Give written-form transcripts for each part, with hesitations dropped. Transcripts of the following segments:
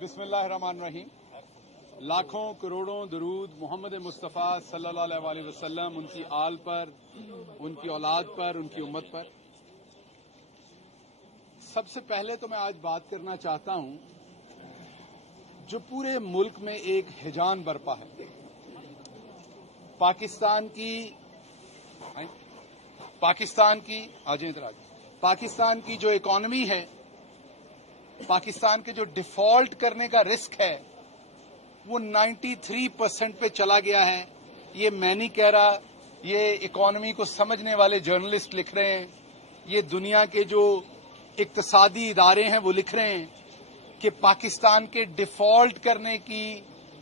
बिस्मिल्लाहिर्रहमानिर्रहीम। लाखों करोड़ों दरूद मोहम्मद मुस्तफ़ा सल्लल्लाहु अलैहि वसल्लम, उनकी आल पर, उनकी औलाद पर, उनकी उम्मत पर। सबसे पहले तो मैं आज बात करना चाहता हूं जो पूरे मुल्क में एक हिजान बरपा है। पाकिस्तान की जो इकॉनमी है, पाकिस्तान के जो डिफॉल्ट करने का रिस्क है वो 93% पे चला गया है। ये मैं नहीं कह रहा, ये इकॉनमी को समझने वाले जर्नलिस्ट लिख रहे हैं, ये दुनिया के जो इक्तसादी इदारे हैं वो लिख रहे हैं कि पाकिस्तान के डिफॉल्ट करने की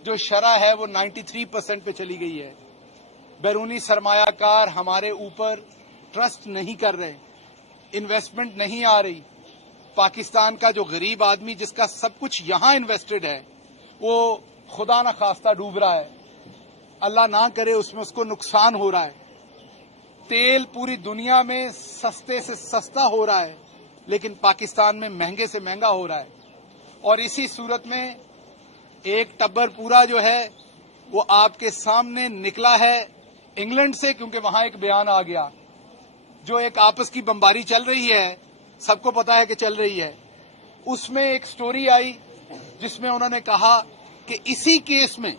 जो शरह है वो 93% पे चली गई है। बैरूनी सरमायाकार हमारे ऊपर ट्रस्ट नहीं कर रहे, इन्वेस्टमेंट नहीं आ रही। पाकिस्तान का जो गरीब आदमी जिसका सब कुछ यहां इन्वेस्टेड है वो खुदा न खास्ता डूब रहा है, अल्लाह ना करे उसमें उसको नुकसान हो रहा है। तेल पूरी दुनिया में सस्ते से सस्ता हो रहा है लेकिन पाकिस्तान में महंगे से महंगा हो रहा है। और इसी सूरत में एक टब्बर पूरा जो है वो आपके सामने निकला है इंग्लैंड से, क्योंकि वहां एक बयान आ गया। जो एक आपस की बमबारी चल रही है, सबको पता है कि चल रही है, उसमें एक स्टोरी आई जिसमें उन्होंने कहा कि इसी केस में,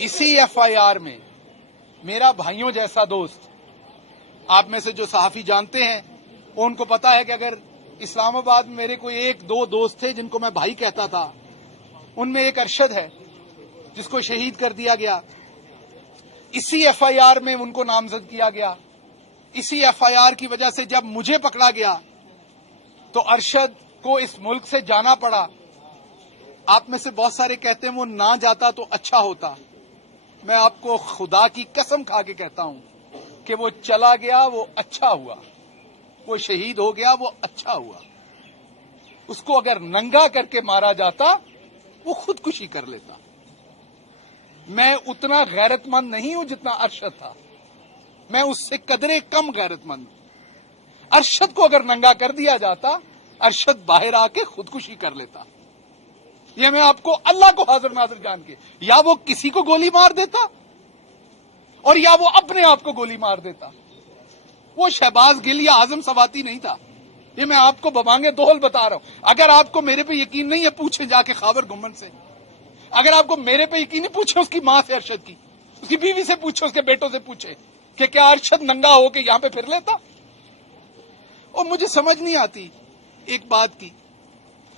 इसी एफआईआर में मेरा भाइयों जैसा दोस्त, आप में से जो सहाफी जानते हैं उनको पता है कि अगर इस्लामाबाद में मेरे कोई एक दो दोस्त थे जिनको मैं भाई कहता था, उनमें एक अरशद है जिसको शहीद कर दिया गया। इसी एफआईआर में उनको नामजद किया गया। इसी एफआईआर की वजह से जब मुझे पकड़ा गया तो अरशद को इस मुल्क से जाना पड़ा। आप में से बहुत सारे कहते हैं वो ना जाता तो अच्छा होता। मैं आपको खुदा की कसम खा के कहता हूं कि वो चला गया, वो अच्छा हुआ। वो शहीद हो गया, वो अच्छा हुआ। उसको अगर नंगा करके मारा जाता वो खुदकुशी कर लेता। मैं उतना गैरतमंद नहीं हूं जितना अरशद था, मैं उससे कदरे कम गैरतमंद हूं। अरशद को अगर नंगा कर दिया जाता, अरशद बाहर आके खुदकुशी कर लेता। ये मैं आपको अल्लाह को हाजिर नाजिर जान के, या वो किसी को गोली मार देता और या वो अपने आप को गोली मार देता। वो शहबाज गिल या आजम सवाती नहीं था। ये मैं आपको बबांगे दोहल बता रहा हूं। अगर आपको मेरे पे यकीन नहीं है, पूछे जाके खाबर गुम्बद से। अगर आपको मेरे पे यकीन नहीं, पूछे उसकी मां से, अरशद की, उसकी बीवी से पूछे, उसके बेटों से पूछे कि क्या अरशद नंगा होके यहां पे फिर लेता। और मुझे समझ नहीं आती एक बात की,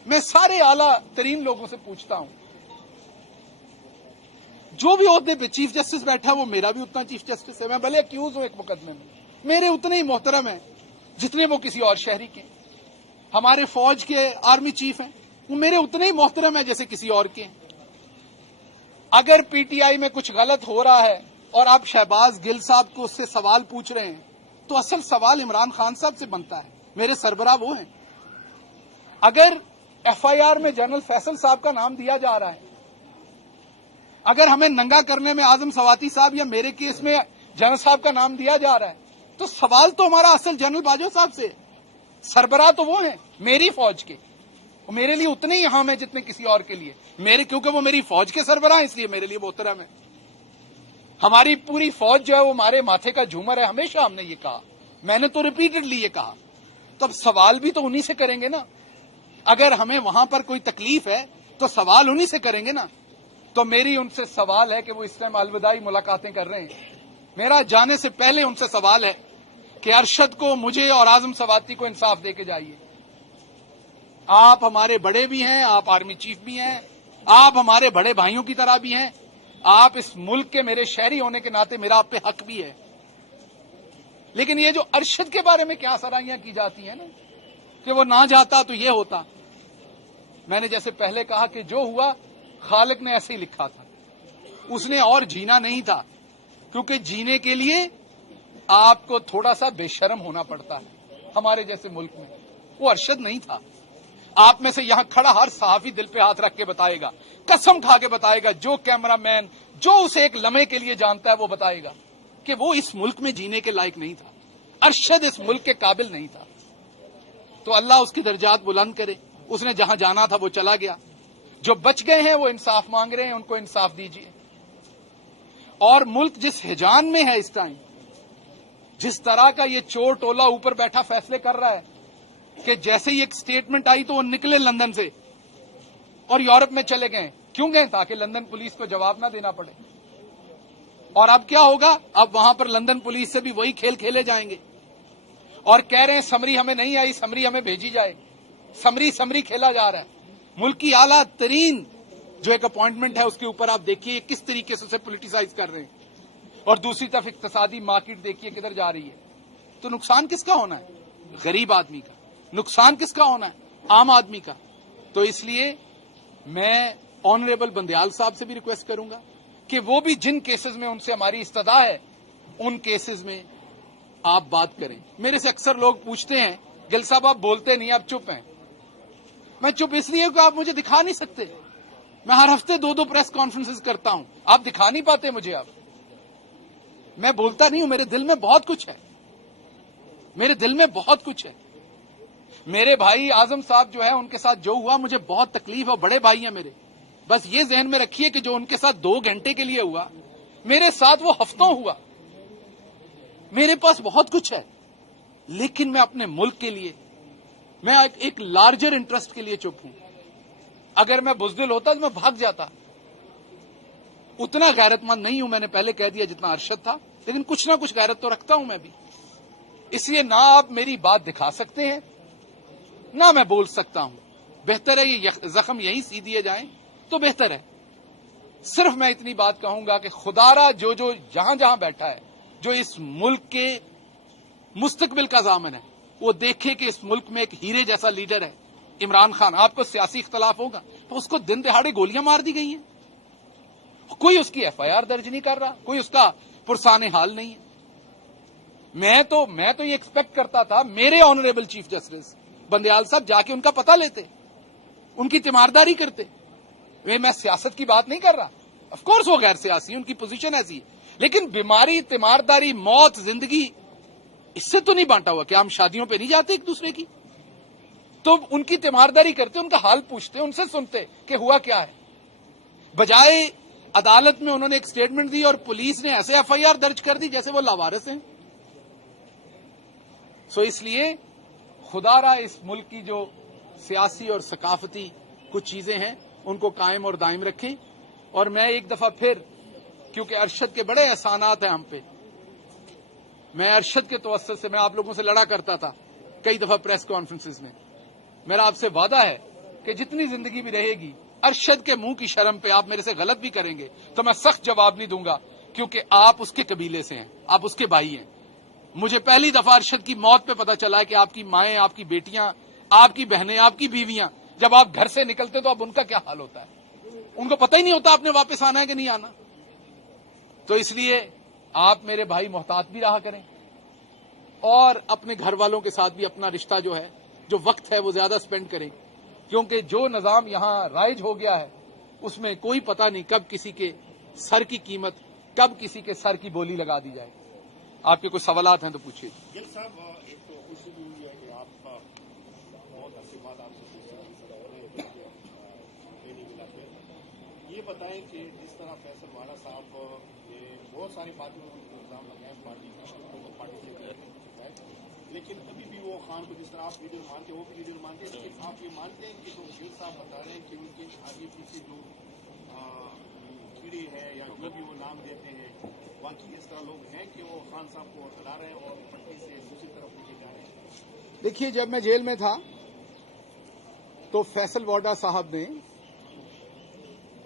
मैं सारे आला तरीन लोगों से पूछता हूं, जो भी ओहदे पे चीफ जस्टिस बैठा वो मेरा भी उतना चीफ जस्टिस है। मैं भले अक्यूज हूं एक मुकदमे में, मेरे उतने ही मोहतरम है जितने वो किसी और शहरी के। हमारे फौज के आर्मी चीफ हैं, वो मेरे उतने ही मोहतरम है जैसे किसी और के। अगर पीटीआई में कुछ गलत हो रहा है और आप शहबाज गिल साहब को उससे सवाल पूछ रहे हैं तो असल सवाल इमरान खान साहब से बनता है। मेरे सरबराह वो हैं। अगर एफआईआर में जनरल फैसल साहब का नाम दिया जा रहा है, अगर हमें नंगा करने में आजम सवाती साहब या मेरे केस में जनरल साहब का नाम दिया जा रहा है, तो सवाल तो हमारा असल जनरल बाजवा साहब से। सरबराह तो वो हैं मेरी फौज के, वो मेरे लिए उतने ही अहम है जितने किसी और के लिए। मेरे, क्योंकि वो मेरी फौज के सरबराह, इसलिए मेरे लिए मोहतरम है। हमारी पूरी फौज जो है वो हमारे माथे का झूमर है। हमेशा हमने ये कहा, मैंने तो रिपीटेडली ये कहा। तो अब सवाल भी तो उन्हीं से करेंगे ना। अगर हमें वहां पर कोई तकलीफ है तो सवाल उन्हीं से करेंगे ना। तो मेरी उनसे सवाल है कि वो इस टाइम अलविदाई मुलाकातें कर रहे हैं। मेरा जाने से पहले उनसे सवाल है कि अरशद को, मुझे और आजम सवाती को इंसाफ दे के जाइए। आप हमारे बड़े भी हैं, आप आर्मी चीफ भी हैं, आप हमारे बड़े भाइयों की तरह भी हैं, आप इस मुल्क के मेरे शहरी होने के नाते मेरा आप पे हक भी है। लेकिन ये जो अरशद के बारे में क्या सराहियां की जाती हैं ना कि वो ना जाता तो ये होता। मैंने जैसे पहले कहा कि जो हुआ खालिक ने ऐसे ही लिखा था, उसने और जीना नहीं था, क्योंकि जीने के लिए आपको थोड़ा सा बेशर्म होना पड़ता है हमारे जैसे मुल्क में। वो अरशद नहीं था। आप में से यहां खड़ा हर सहाफी दिल पे हाथ रख के बताएगा, कसम खा के बताएगा, जो कैमरामैन जो उसे एक लम्हे के लिए जानता है वो बताएगा कि वो इस मुल्क में जीने के लायक नहीं था। अरशद इस मुल्क के काबिल नहीं था। तो अल्लाह उसकी दर्जात बुलंद करे। उसने जहां जाना था वो चला गया। جو بچ گئے ہیں وہ انصاف مانگ رہے ہیں، ان کو انصاف دیجیے. اور ملک جس ہجان میں ہے اس ٹائم، جس طرح کا یہ چور ٹولہ اوپر بیٹھا فیصلے کر رہا ہے کہ جیسے ہی ایک سٹیٹمنٹ آئی تو وہ نکلے لندن سے اور یورپ میں چلے گئے. کیوں گئے؟ تاکہ لندن پولیس کو جواب نہ دینا پڑے. اور اب کیا ہوگا؟ اب وہاں پر لندن پولیس سے بھی وہی کھیل کھیلے جائیں گے اور کہہ رہے ہیں سمری ہمیں نہیں آئی، سمری ہمیں بھیجی جائے. سمری کھیلا جا رہا ہے. ملک کی اعلیٰ ترین جو ایک اپوائنٹمنٹ ہے اس کے اوپر آپ دیکھیے کس طریقے سے اسے پولیٹیسائز کر رہے ہیں. اور دوسری طرف اقتصادی مارکیٹ دیکھیے کدھر جا رہی ہے. تو نقصان کس کا ہونا ہے؟ غریب آدمی کا. نقصان کس کا ہونا ہے؟ عام آدمی کا. تو اس لیے میں آنریبل بندیال صاحب سے بھی ریکویسٹ کروں گا کہ وہ بھی جن کیسز میں ان سے ہماری استدعا ہے ان کیسز میں آپ بات کریں. میرے سے اکثر لوگ پوچھتے ہیں گل صاحب آپ بولتے نہیں، آپ چپ ہیں. میں چپ اس لیے کہ آپ مجھے دکھا نہیں سکتے. میں ہر ہفتے 2 پریس کانفرنسز کرتا ہوں، آپ دکھا نہیں پاتے مجھے. آپ میں بولتا نہیں ہوں، میرے دل میں بہت کچھ ہے. میرے دل میں بہت کچھ ہے. میرے بھائی اعظم صاحب جو ہے ان کے ساتھ جو ہوا مجھے بہت تکلیف ہے. بڑے بھائی ہیں میرے. بس یہ ذہن میں رکھیے کہ جو ان کے ساتھ 2 گھنٹے کے لیے ہوا میرے ساتھ وہ ہفتوں ہوا. میرے پاس بہت کچھ ہے لیکن میں اپنے ملک کے لیے، میں ایک لارجر انٹرسٹ کے لیے چپ ہوں. اگر میں بزدل ہوتا تو میں بھاگ جاتا. اتنا غیرت مند نہیں ہوں، میں نے پہلے کہہ دیا جتنا ارشد تھا، لیکن کچھ نہ کچھ غیرت تو رکھتا ہوں میں بھی. اس لیے نہ آپ میری بات دکھا سکتے ہیں نہ میں بول سکتا ہوں. بہتر ہے یہ زخم یہیں سی دیے جائیں تو بہتر ہے. صرف میں اتنی بات کہوں گا کہ خدا را جو جہاں جہاں بیٹھا ہے، جو اس ملک کے مستقبل کا ضامن ہے، وہ دیکھے کہ اس ملک میں ایک ہیرے جیسا لیڈر ہے عمران خان. آپ کو سیاسی اختلاف ہوگا تو اس کو دن دہاڑے گولیاں مار دی گئی ہیں. کوئی اس کی ایف آئی آر درج نہیں کر رہا، کوئی اس کا پرسان حال نہیں ہے. میں تو یہ ایکسپیکٹ کرتا تھا میرے آنریبل چیف جسٹس بندیال صاحب جا کے ان کا پتہ لیتے، ان کی تیمارداری کرتے. میں سیاست کی بات نہیں کر رہا، آف کورس وہ غیر سیاسی، ان کی پوزیشن ایسی ہے. لیکن بیماری، تیمارداری، موت، زندگی، اس سے تو نہیں بانٹا ہوا کہ ہم شادیوں پہ نہیں جاتے ایک دوسرے کی. تو ان کی تیمارداری کرتے، ان کا حال پوچھتے، ان سے سنتے کہ ہوا کیا ہے. بجائے عدالت میں انہوں نے ایک سٹیٹمنٹ دی اور پولیس نے ایسے ایف آئی آر درج کر دی جیسے وہ لاوارث ہیں. سو اس لیے خدا را اس ملک کی جو سیاسی اور ثقافتی کچھ چیزیں ہیں ان کو قائم اور دائم رکھیں. اور میں ایک دفعہ پھر، کیونکہ ارشد کے بڑے احسانات ہیں ہم پہ، میں ارشد کے توسط سے میں آپ لوگوں سے لڑا کرتا تھا کئی دفعہ پریس کانفرنسز میں. میرا آپ سے وعدہ ہے کہ جتنی زندگی بھی رہے گی ارشد کے منہ کی شرم پہ آپ میرے سے غلط بھی کریں گے تو میں سخت جواب نہیں دوں گا، کیونکہ آپ اس کے قبیلے سے ہیں، آپ اس کے بھائی ہیں. مجھے پہلی دفعہ ارشد کی موت پہ پتا چلا کہ آپ کی مائیں، آپ کی بیٹیاں، آپ کی بہنیں، آپ کی بیویاں جب آپ گھر سے نکلتے تو اب ان کا کیا حال ہوتا ہے. ان کو پتہ ہی نہیں ہوتا آپ نے واپس آنا ہے کہ نہیں آنا. تو اس لیے آپ میرے بھائی محتاط بھی رہا کریں اور اپنے گھر والوں کے ساتھ بھی اپنا رشتہ جو ہے، جو وقت ہے وہ زیادہ سپینڈ کریں، کیونکہ جو نظام یہاں رائج ہو گیا ہے اس میں کوئی پتہ نہیں کب کسی کے سر کی قیمت، کب کسی کے سر کی بولی لگا دی جائے. آپ کے کوئی سوالات ہیں تو پوچھیے. گل صاحب، ایک تو خوشی بھی ہوئی ہے کہ آپ کا بہت عرصے بعد آپ سے نہیں ملا. پھر یہ بتائیں کہ جس طرح فیصل والا صاحب نے بہت ساری باتوں میں الزام لگایا پارٹی سے، لیکن ابھی بھی وہ خان کو جس طرح آپ لیڈر مانتے ہیں وہ بھی لیڈر مانتے ہیں، لیکن آپ یہ مانتے ہیں کہ تو گل صاحب بتا رہے ہیں کہ ان کے آگے پیچھے جو کیڑے ہیں یا جو بھی وہ نام دیتے ہیں باقی اس طرح لوگ ہیں کہ وہ خان صاحب کو ہلا رہے ہیں اور پٹی سے دوسری طرف لے کے جا رہے ہیں. دیکھیے، جب میں جیل میں تھا تو فیصل واڈا صاحب نے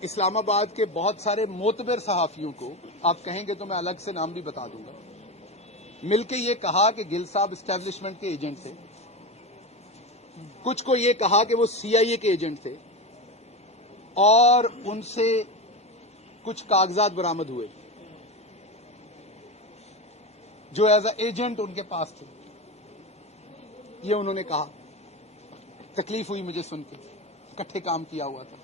اسلام آباد کے بہت سارے معتبر صحافیوں کو، آپ کہیں گے تو میں الگ سے نام بھی بتا دوں گا، مل کے یہ کہا کہ گل صاحب اسٹیبلشمنٹ کے ایجنٹ تھے. کچھ کو یہ کہا کہ وہ سی آئی اے کے ایجنٹ تھے اور ان سے کچھ کاغذات برآمد ہوئے جو ایز اے ایجنٹ ان کے پاس تھے. یہ انہوں نے کہا. تکلیف ہوئی مجھے سن کے، اکٹھے کام کیا ہوا تھا.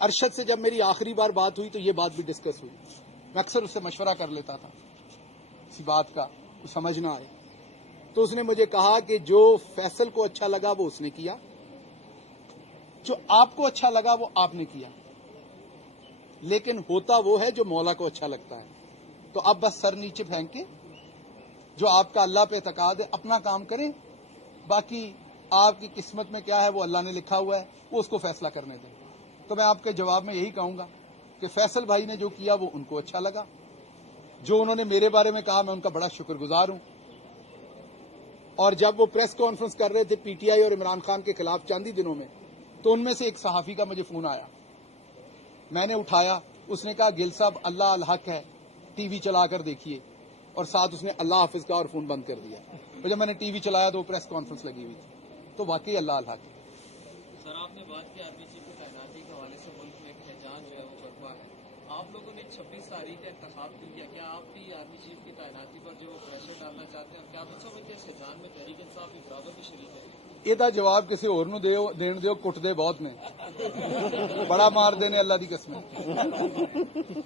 ارشد سے جب میری آخری بار بات ہوئی تو یہ بات بھی ڈسکس ہوئی. میں اکثر اس سے مشورہ کر لیتا تھا کسی بات کا کچھ سمجھ نہ آئے تو اس نے مجھے کہا کہ جو فیصل کو اچھا لگا وہ اس نے کیا जो आपको अच्छा लगा वो आपने किया, लेकिन होता वो है जो मौला को अच्छा लगता है। तो अब बस सर नीचे फेंक के जो आपका अल्लाह पे एतकाद है अपना काम करें, बाकी आपकी किस्मत में क्या है वो अल्लाह ने लिखा हुआ है, वो उसको फैसला करने दें। तो मैं आपके जवाब में यही कहूंगा कि फैसल भाई ने जो किया वो उनको अच्छा लगा, जो उन्होंने मेरे बारे में कहा मैं उनका बड़ा शुक्रगुजार हूं। और जब वो प्रेस कॉन्फ्रेंस कर रहे थे पीटीआई और इमरान खान के खिलाफ चांदी दिनों में, तो उनमें से एक सहाफी का मुझे फोन आया, मैंने उठाया, उसने कहा गिल साहब अल्लाह अल हक है, टीवी चलाकर देखिए, और साथ उसने अल्लाह हाफिज का और फोन बंद कर दिया। तो जब मैंने टीवी चलाया तो वो प्रेस कॉन्फ्रेंस लगी हुई थी, तो वाकई अल्लाह अल हक है। सर, आपने बात की आर्मी चीफ की तैनाती के हवाले से मुल्क में एक एहजाज जो है वो बरपा है। आप लोगों ने 26 तारीख का इंतखाब किया, क्या आप भी आर्मी चीफ की तैनाती पर जो प्रेशर डालना चाहते हैं? क्या आप समझते हैं एहजाज में तहरीक इंसाफ भी बराबर की शरीक है? ਇਹਦਾ ਜਵਾਬ ਕਿਸੇ ਹੋਰ ਨੂੰ ਦਿਓ, ਦੇਣ ਦਿਓ, ਕੁੱਟਦੇ ਬਹੁਤ ਨੇ, ਬੜਾ ਮਾਰਦੇ ਨੇ ਅੱਲਾ ਦੀ ਕਸਮ।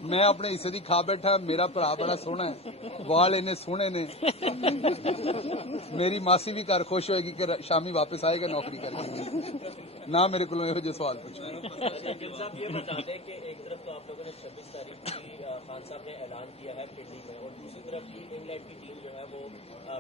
ਮੈਂ ਆਪਣੇ ਹਿੱਸੇ ਦੀ ਖਾ ਬੈਠਾ, ਮੇਰਾ ਭਰਾ ਬੜਾ ਸੋਹਣਾ ਹੈ, ਵਾਲ ਇਹਨੇ ਸੋਹਣੇ ਨੇ, ਮੇਰੀ ਮਾਸੀ ਵੀ ਘਰ ਖੁਸ਼ ਹੋਏਗੀ ਕਿ ਸ਼ਾਮੀ ਵਾਪਸ ਆਏਗਾ ਨੌਕਰੀ ਕਰਕੇ। ਨਾ ਮੇਰੇ ਕੋਲੋਂ ਇਹੋ ਜਿਹੇ ਸਵਾਲ ਪੁੱਛੋ। गिल साहब ये बता दें कि एक तरफ तो आप लोगों ने 26 तारीख की खान साहब ने ऐलान किया है पिंडी में, और दूसरी तरफ की इंग्लैंड की टीम जो है वो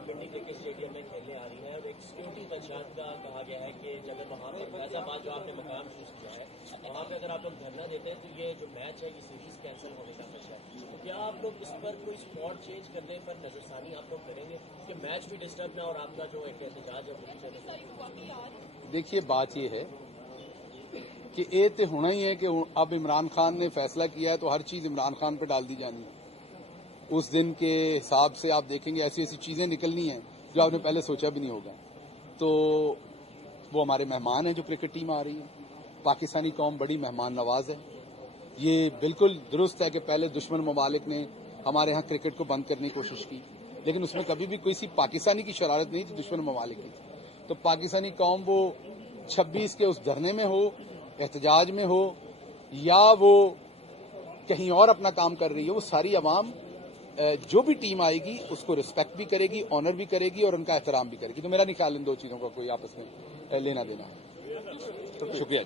पिंडी क्रिकेट स्टेडियम में खेलने आ रही है, और एक सिक्योरिटी खदशात का कहा गया है कि जब वहाँ पर फैजाबाद जो आपने मकाम चूज किया है वहाँ पे अगर आप लोग धरना देते हैं तो ये जो मैच है ये सीरीज कैंसिल होने का खदशा है। तो क्या आप लोग इस पर कोई स्पॉट चेंज करने पर नजरसानी आप लोग करेंगे कि मैच भी डिस्टर्ब ना और आपका जो एक एहतजाज है वो चले? देखिए बात ये है कि ये तो होना ही है कि अब इमरान खान ने फैसला किया है तो हर चीज इमरान खान पर डाल दी जानी है। उस दिन के हिसाब से आप देखेंगे ऐसी ऐसी चीजें निकलनी हैं जो आपने पहले सोचा भी नहीं होगा। तो वो हमारे मेहमान हैं जो क्रिकेट टीम आ रही है, पाकिस्तानी कौम बड़ी मेहमान नवाज है। ये बिल्कुल दुरुस्त है कि पहले दुश्मन ममालिक ने हमारे यहाँ क्रिकेट को बंद करने की कोशिश की, लेकिन उसमें कभी भी किसी पाकिस्तानी की शरारत नहीं थी, दुश्मन ममालिक की थी। तो पाकिस्तानी कौम वो 26 के उस धरने में हो, एहतजाज में हो, या वो कहीं और अपना काम कर रही है, वो सारी अवाम जो भी टीम आएगी उसको रिस्पेक्ट भी करेगी, ऑनर भी करेगी और उनका एहतराम भी करेगी। तो मेरा नहीं ख्याल इन दो चीजों का कोई आपस में लेना देना है। शुक्रिया।